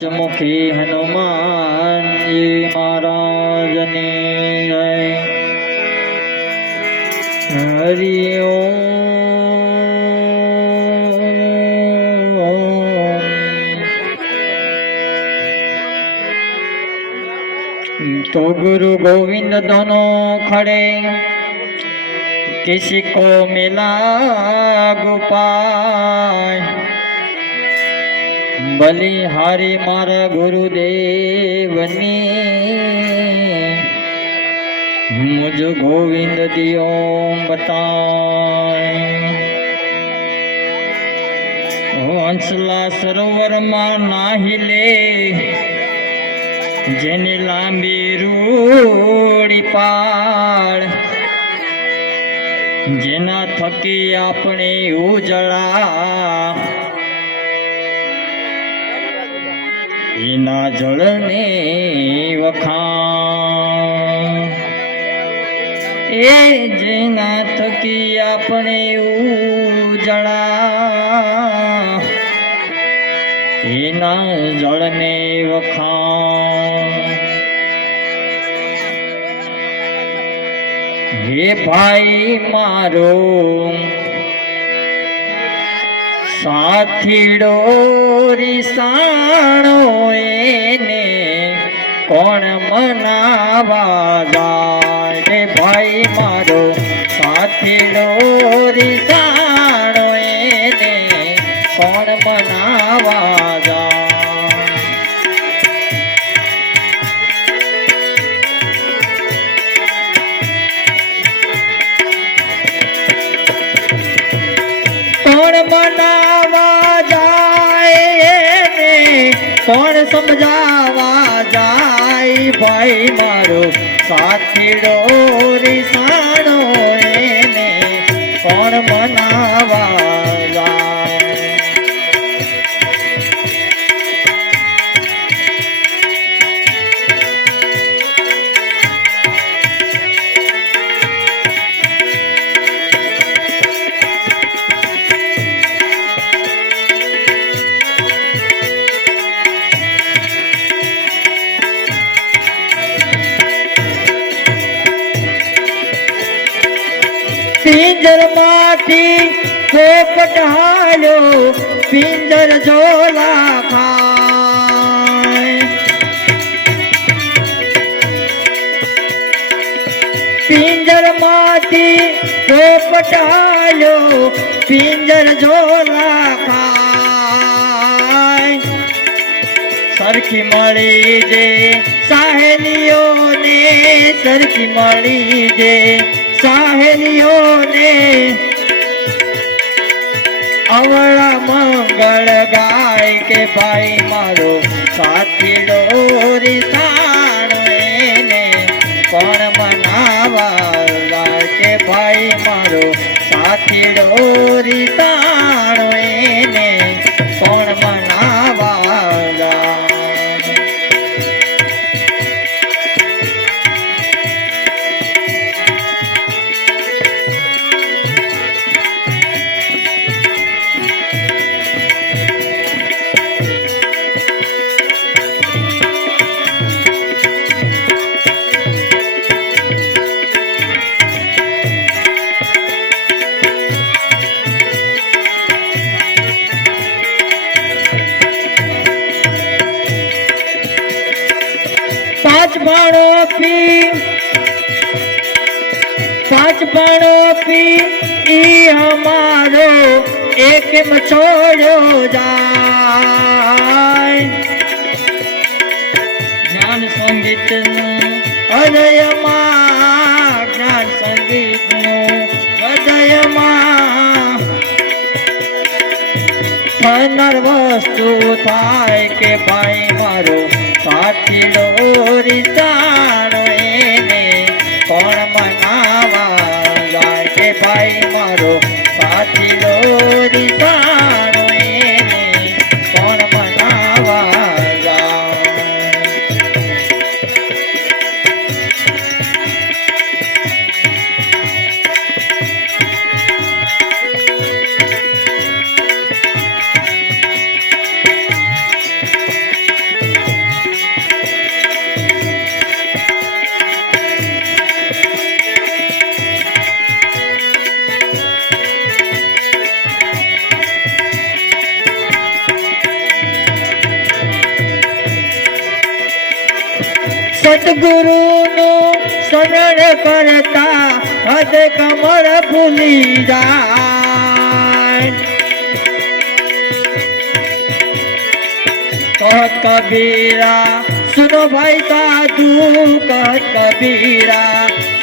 मुखी हनुमान जी महाराज ने जय। हरि ओम। तो गुरु गोविंद दोनों खड़े, किसी को मिला गोपाल। बलिहारी मारा गुरुदेवनी, मुझ गोविंद दियो बताए। हंसला सरोवर में नाही ले, जेने लांबी रूड़ी पाड़। जेना थकी आपणे उजड़ा, एना जलने वखाण। ए जेना थकी आपणे उजड़ा, एना जलने वखाण। हे भाई मारो સાથીડો રીસાણો એને કોણ મનાવા જાય। રે ભાઈ મારો સાથીડો રીસાણો એને કોણ મનાવા જાય। કોણ મનાવા કોણ સમજાવા જાય। ભાઈ મારો સાથીડો રીસાણો એને કોણ મનાવા જાય। पिंजर माथी पोपट हालो, पिंजर झोला खाए। पिंजर माथी पोपट हालो, पिंजर झोला खाए। सरखी मળી जे सहेलियों ने, सरखी मળી जे सहेलियों ने अवड़ा मंगल गाय के। भाई मारो સાથીડો રીસાણો એને કોણ મનાવા જાય। કે ભાઈ મારો સાથીડો રીસાણો એને કોણ મનાવા જાય। पांच बाणों पी ई हमारो एक में छोड़ो जाए। ज्ञान संगीत हृदय मां, ज्ञान संगीत हृदय मां वस्तु थाय। के भाई मारो સાથીડો રીસાણો એને કોણ મનાવા જાય। કે ભાઈ મારો સાથીડો રીસાણો એને કોણ મનાવા જાય। સદગુરુનું સ્મરણ કરતા હદ કમળ ભૂલી જાય कहत कबीरा सुनो भाई साधु कहत कबीरा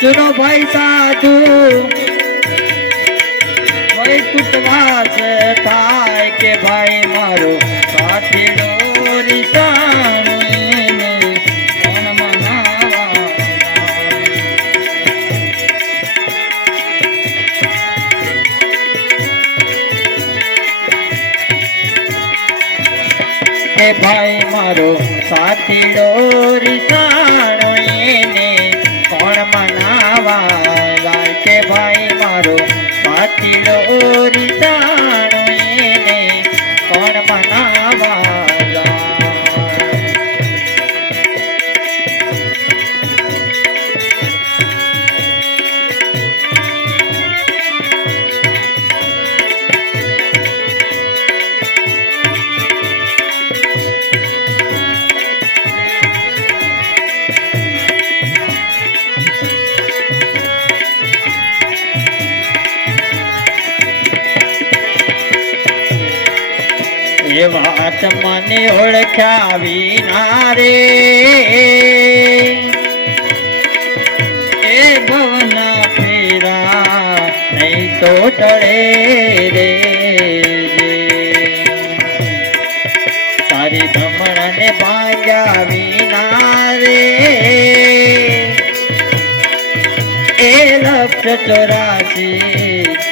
सुनो भाई साधु वैकुंठवास थाय के भाई मारो साथी डोरी साणु એને કોણ મનાવા એ ભાઈ મારો સાથી ડોરી સાણો એને કોણ મનાવા કે ભાઈ મારો સાથી ડોરી સાણો એને કોણ મનાવા એ વાત મને ઓળખ્યા વિના રે એ ભવના ફેરા નહીં તો ટળે રે તારી ભમણાને ભાગ્યા વિના રે એ લક્ષ 84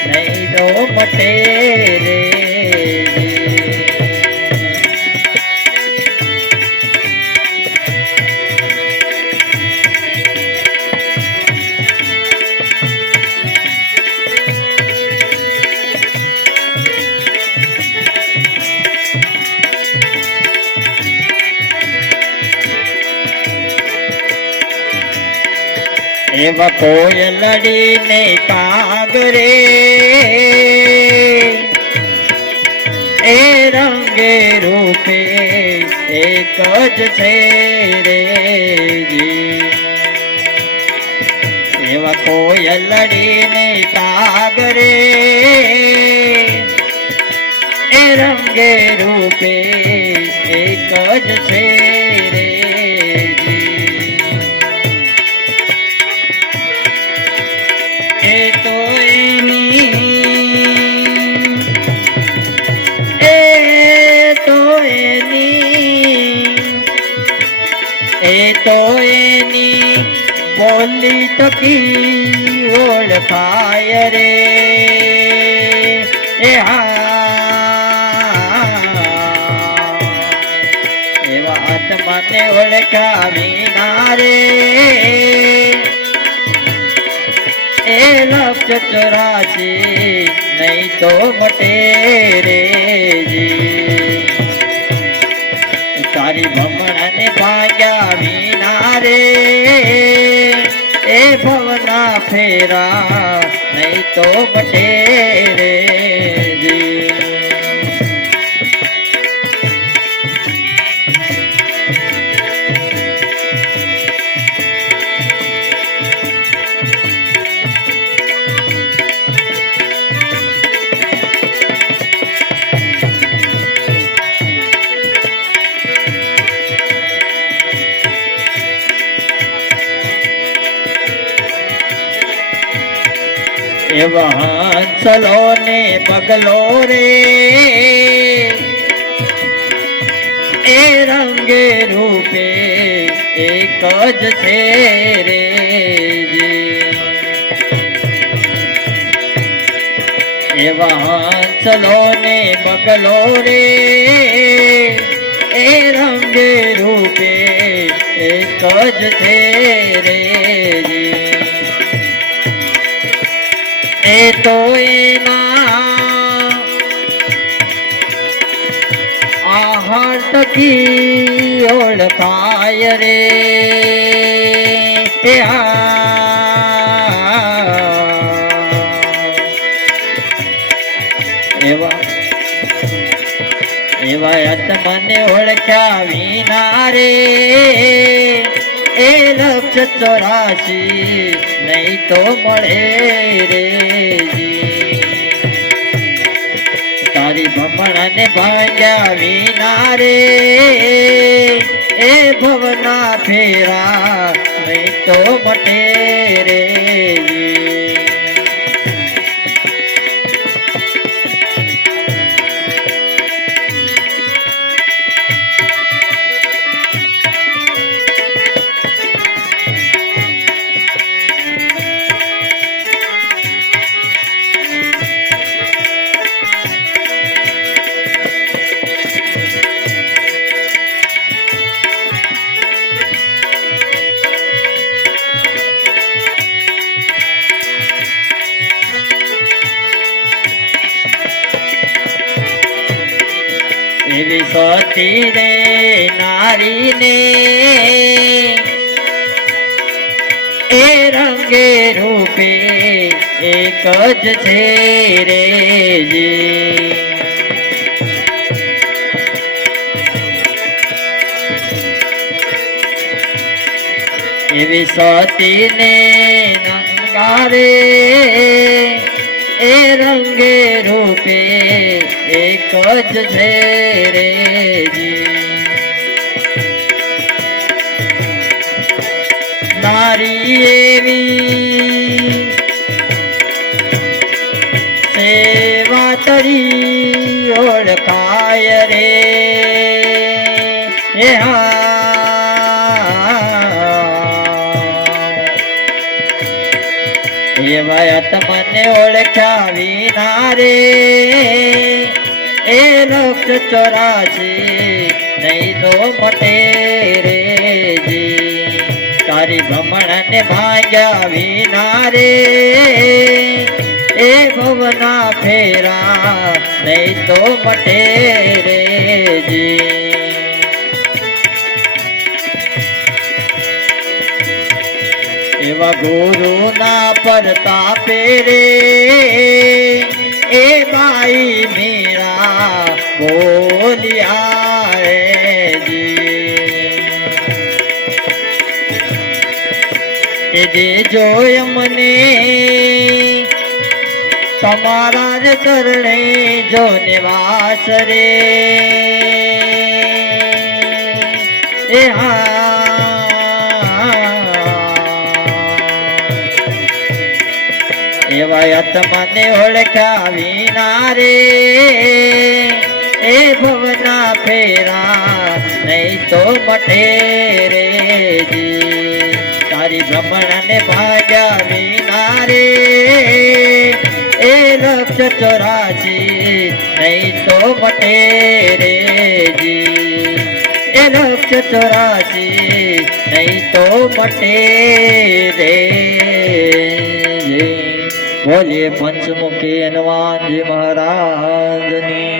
નહીં તો મટે રે એવા કોયલડીને કાગરે એ રંગે રૂપે એક જ છે રે એવા કોયલડીને કાગરે એ રંગે રૂપે એક જ છે રે તો એની બોલી ટકી ઓળખાય રે એ હા એવા આત્માને ઓળખ્યા વિના રે એ લક્ષ 84 નહીં તો મટે રે તારી ભમણાને ભાગ્યા વિના રે એ ભવના ફેરા નહીં તો મટે રે એવા હંસલો ને પગલો રે એ રંગે રૂપે એક જ છે રે એવા હંસલો ને પગલો રે એ રંગે રૂપે એક જ છે રે એ તો એના આહાર તકી ઓળખાય રે એવા એવા આત્માને ઓળખ્યા વિના રે એ લક્ષ 84 નહીં તો મળે રે તારી ભમણ ને ભાગ્યા વિના રે એ ભવના ફેરા નહીં તો મટે રે એવી સતી રે નારી ને એ રંગે રૂપે એક જ છે રે એવી સતી ને નંગારે એ રંગે રૂપે એક જ છે રે નારી એવી સેવા તરી ઓળખાય રે હે એવા તમને ઓળખ્યા વિના રે એ લક્ષ 84 નહીં તો મટે રે તારી ભ્રમણ ને ભાગ્યા વિના રે એ ભવના ફેરા નહીં તો મટે રે એવા ગુરુ ના પરતાપે રે એ બાઈ મીરા બોલિયા રે જે જોય મને તમારા જ ચરણે જો નિવાસ રે એ એવા આત્માને ઓળખ્યા વિના રે એ ભવના ફેરા નહીં તો મટે રે તારી ભ્રમણ ને ભાગ્યા વિના રે એ લક્ષ 84 નહીં તો મટે રે એ લક્ષ 84 નહીં તો મટે રે બોલીએ પંચમુખી હનુમાનજી મહારાજની